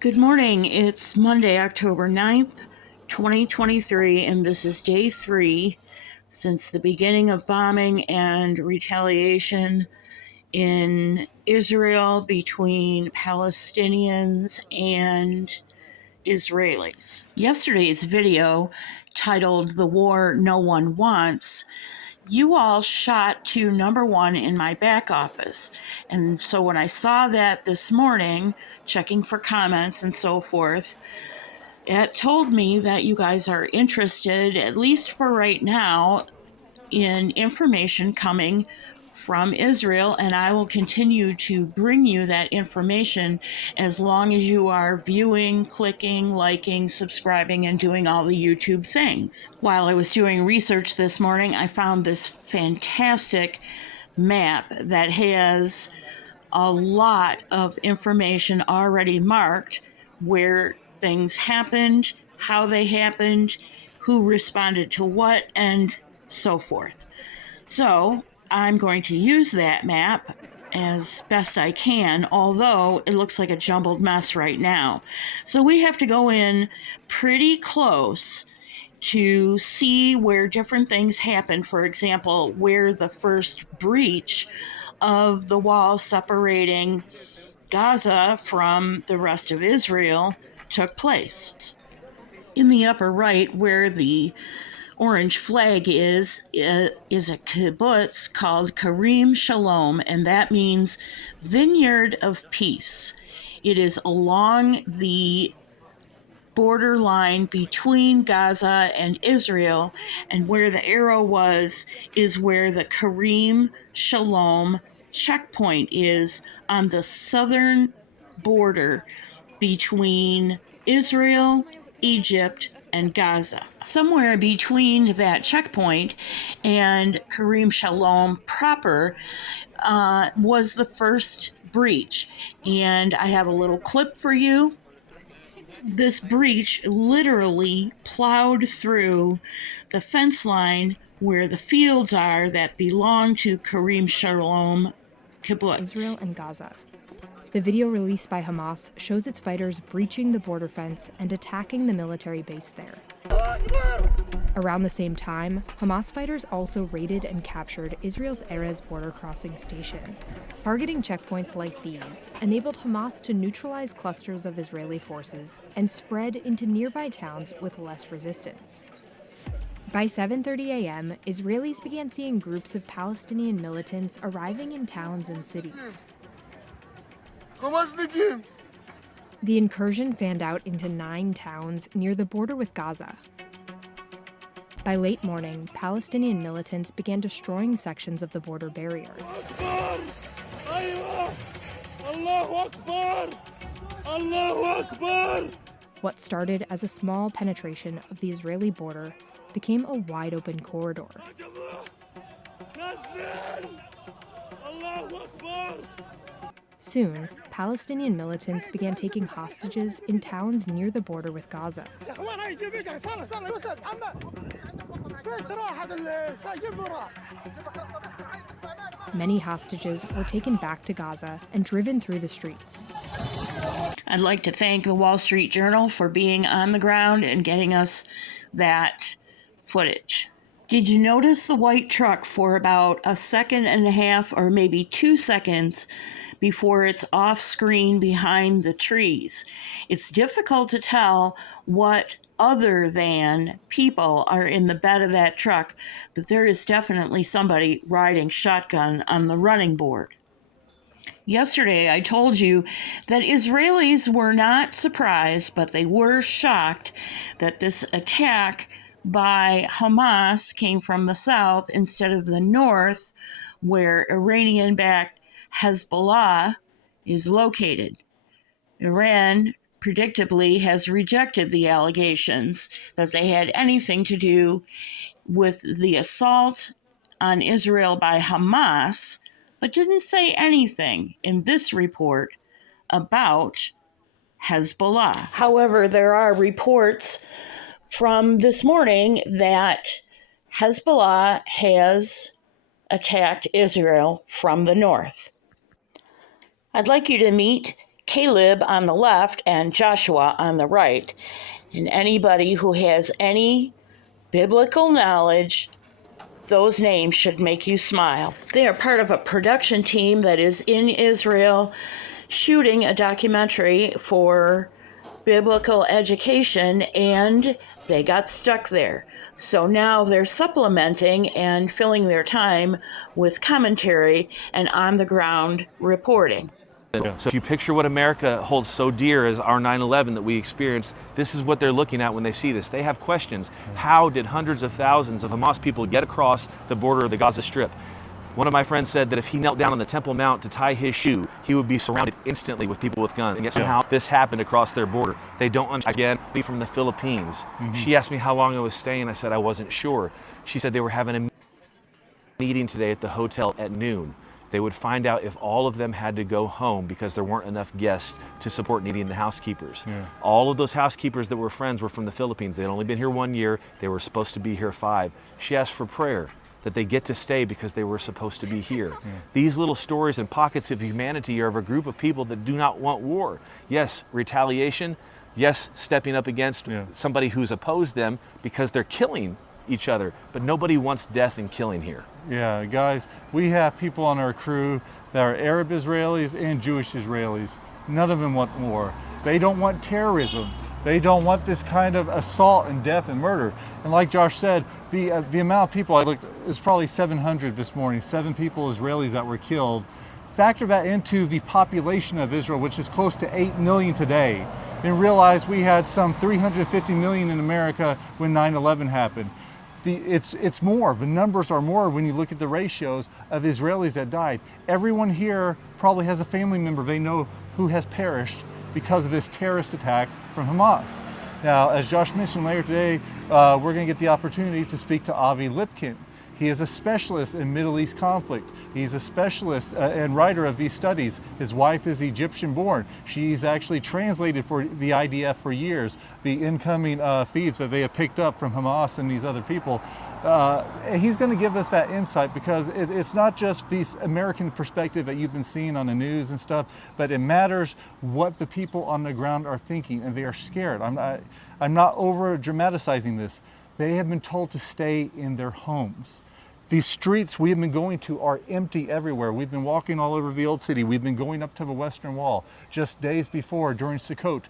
Good morning. It's Monday, October 9th, 2023, and this is day 3 since the beginning of bombing and retaliation in Israel between Palestinians and Israelis. Yesterday's video, titled "The War No One Wants," you all shot to number 1 in my back office. And so when I saw that this morning, checking for comments and so forth, it told me that you guys are interested, at least for right now, in information coming from Israel, and I will continue to bring you that information as long as you are viewing, clicking, liking, subscribing, and doing all the YouTube things. While I was doing research this morning, I found this fantastic map that has a lot of information already marked where things happened, how they happened, who responded to what, and so forth. So I'm going to use that map as best I can, although it looks like a jumbled mess right now. So we have to go in pretty close to see where different things happen. For example, where the first breach of the wall separating Gaza from the rest of Israel took place. In the upper right, where the orange flag is a kibbutz called Karim Shalom, and that means Vineyard of Peace. It is along the borderline between Gaza and Israel, and where the arrow was is where the Karim Shalom checkpoint is on the southern border between Israel, Egypt, and Gaza. Somewhere between that checkpoint and Karim Shalom proper was the first breach. And I have a little clip for you. This breach literally plowed through the fence line where the fields are that belong to Karim Shalom kibbutz. Israel and Gaza. The video released by Hamas shows its fighters breaching the border fence and attacking the military base there. Around the same time, Hamas fighters also raided and captured Israel's Erez border crossing station. Targeting checkpoints like these enabled Hamas to neutralize clusters of Israeli forces and spread into nearby towns with less resistance. By 7:30 a.m., Israelis began seeing groups of Palestinian militants arriving in towns and cities. The incursion fanned out into 9 towns near the border with Gaza. By late morning, Palestinian militants began destroying sections of the border barrier. What started as a small penetration of the Israeli border became a wide-open corridor. Soon, Palestinian militants began taking hostages in towns near the border with Gaza. Many hostages were taken back to Gaza and driven through the streets. I'd like to thank the Wall Street Journal for being on the ground and getting us that footage. Did you notice the white truck for about a second and a half or maybe 2 seconds before it's off screen behind the trees? It's difficult to tell what other than people are in the bed of that truck, but there is definitely somebody riding shotgun on the running board. Yesterday, I told you that Israelis were not surprised, but they were shocked that this attack by Hamas came from the south instead of the north, where Iranian-backed Hezbollah is located. Iran predictably has rejected the allegations that they had anything to do with the assault on Israel by Hamas, but didn't say anything in this report about Hezbollah. However, there are reports from this morning that Hezbollah has attacked Israel from the north. I'd like you to meet Caleb on the left and Joshua on the right. And anybody who has any biblical knowledge, those names should make you smile. They are part of a production team that is in Israel shooting a documentary for biblical education, and they got stuck there. So now they're supplementing and filling their time with commentary and on-the-ground reporting. So if you picture what America holds so dear as our 9/11 that we experienced, this is what they're looking at when they see this. They have questions. How did hundreds of thousands of Hamas people get across the border of the Gaza Strip? One of my friends said that if he knelt down on the Temple Mount to tie his shoe, he would be surrounded instantly with people with guns. And yet somehow this happened across their border. They don't understand. Again, be from the Philippines. She asked me how long I was staying. I said I wasn't sure. She said they were having a meeting today at the hotel at noon. They would find out if all of them had to go home because there weren't enough guests to support needing the housekeepers. All of those housekeepers that were friends were from the Philippines. They'd only been here 1 year. They were supposed to be here 5. She asked for prayer that they get to stay because they were supposed to be here. These little stories and pockets of humanity are of a group of people that do not want war. Yes, retaliation. Yes, stepping up against somebody who's opposed them because they're killing each other, but nobody wants death and killing here. Yeah, guys, we have people on our crew that are Arab Israelis and Jewish Israelis. None of them want war. They don't want terrorism. They don't want this kind of assault and death and murder. And like Josh said, the amount of people I looked is probably 700 this morning. 7 people Israelis that were killed. Factor that into the population of Israel, which is close to 8 million today, and realize we had some 350 million in America when 9/11 happened. It's more. The numbers are more when you look at the ratios of Israelis that died. Everyone here probably has a family member they know who has perished because of this terrorist attack from Hamas. Now, as Josh mentioned later today, we're going to get the opportunity to speak to Avi Lipkin. He is a specialist in Middle East conflict. He's a specialist and writer of these studies. His wife is Egyptian born. She's actually translated for the IDF for years, the incoming feeds that they have picked up from Hamas and these other people. He's going to give us that insight because it's not just this American perspective that you've been seeing on the news and stuff, but it matters what the people on the ground are thinking, and they are scared. I'm not over dramatizing this. They have been told to stay in their homes. These streets we have been going to are empty everywhere. We've been walking all over the old city. We've been going up to the Western Wall. Just days before, during Sukkot,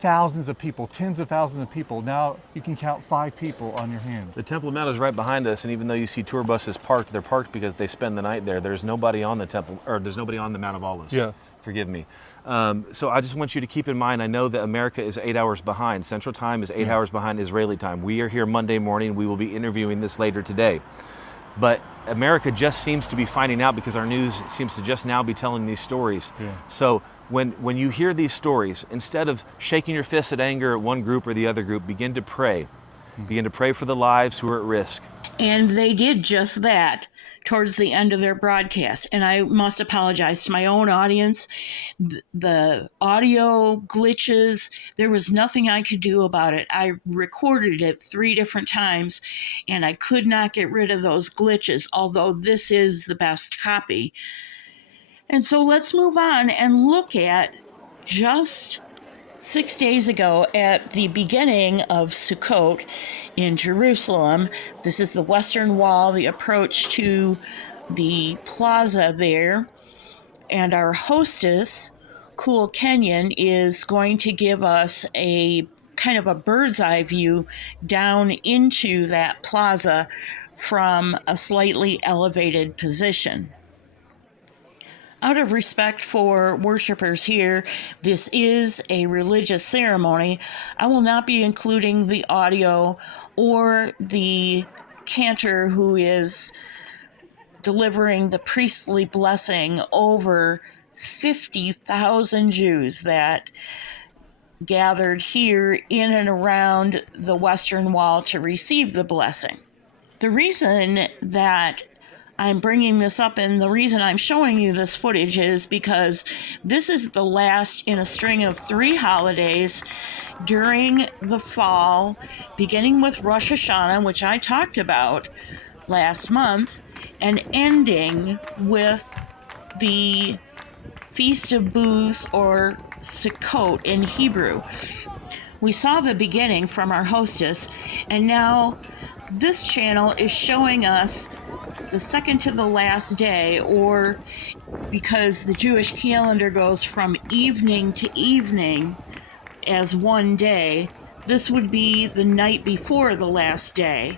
thousands of people, tens of thousands of people. Now you can count 5 people on your hand. The Temple Mount is right behind us, and even though you see tour buses parked, they're parked because they spend the night there. There's nobody on the Temple, or there's nobody on the Mount of Olives. Yeah. Forgive me. So I just want you to keep in mind, I know that America is 8 hours behind. Central Time is 8 hours behind Israeli time. We are here Monday morning. We will be interviewing this later today. But America just seems to be finding out because our news seems to just now be telling these stories. So when you hear these stories, instead of shaking your fist at anger at one group or the other group, begin to pray. Begin to pray for the lives who are at risk. And they did just that towards the end of their broadcast. And I must apologize to my own audience. The audio glitches, there was nothing I could do about it. I recorded it 3 different times, and I could not get rid of those glitches, although this is the best copy. And so let's move on and look at just 6 days ago at the beginning of Sukkot in Jerusalem. This is the Western Wall, the approach to the plaza there. And our hostess, Cool Kenyon, is going to give us a kind of a bird's eye view down into that plaza from a slightly elevated position. Out of respect for worshipers here, this is a religious ceremony. I will not be including the audio or the cantor who is delivering the priestly blessing over 50,000 Jews that gathered here in and around the Western Wall to receive the blessing. The reason that I'm bringing this up and the reason I'm showing you this footage is because this is the last in a string of 3 holidays during the fall, beginning with Rosh Hashanah, which I talked about last month, and ending with the Feast of Booths, or Sukkot in Hebrew. We saw the beginning from our hostess, and now this channel is showing us the second to the last day, or because the Jewish calendar goes from evening to evening as one day, this would be the night before the last day.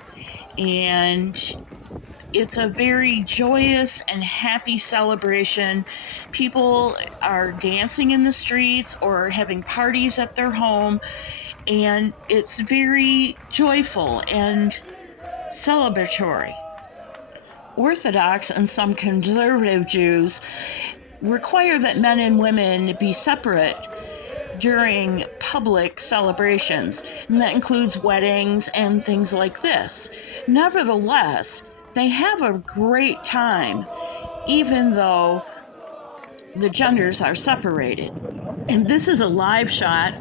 And it's a very joyous and happy celebration. People are dancing in the streets or having parties at their home, and it's very joyful and celebratory. Orthodox and some conservative Jews require that men and women be separate during public celebrations, and that includes weddings and things like this. Nevertheless, they have a great time, even though the genders are separated. And this is a live shot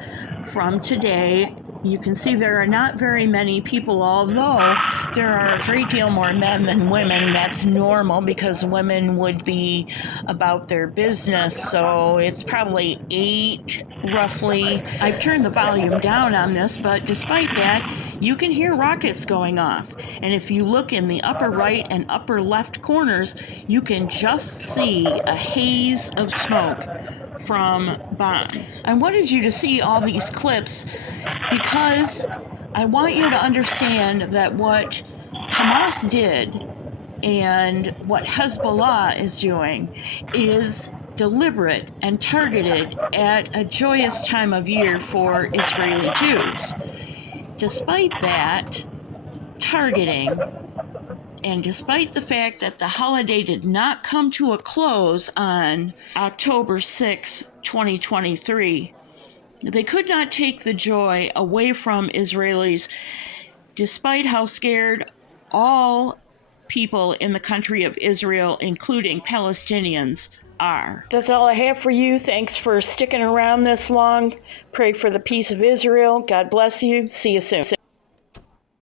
from today. You can see there are not very many people, although there are a great deal more men than women. That's normal because women would be about their business, so it's probably 8 roughly. I've turned the volume down on this, but despite that, you can hear rockets going off. And if you look in the upper right and upper left corners, you can just see a haze of smoke from bombs. I wanted you to see all these clips because I want you to understand that what Hamas did and what Hezbollah is doing is deliberate and targeted at a joyous time of year for Israeli Jews. Despite that targeting, and despite the fact that the holiday did not come to a close on October 6, 2023, they could not take the joy away from Israelis, despite how scared all people in the country of Israel, including Palestinians, are. That's all I have for you. Thanks for sticking around this long. Pray for the peace of Israel. God bless you. See you soon.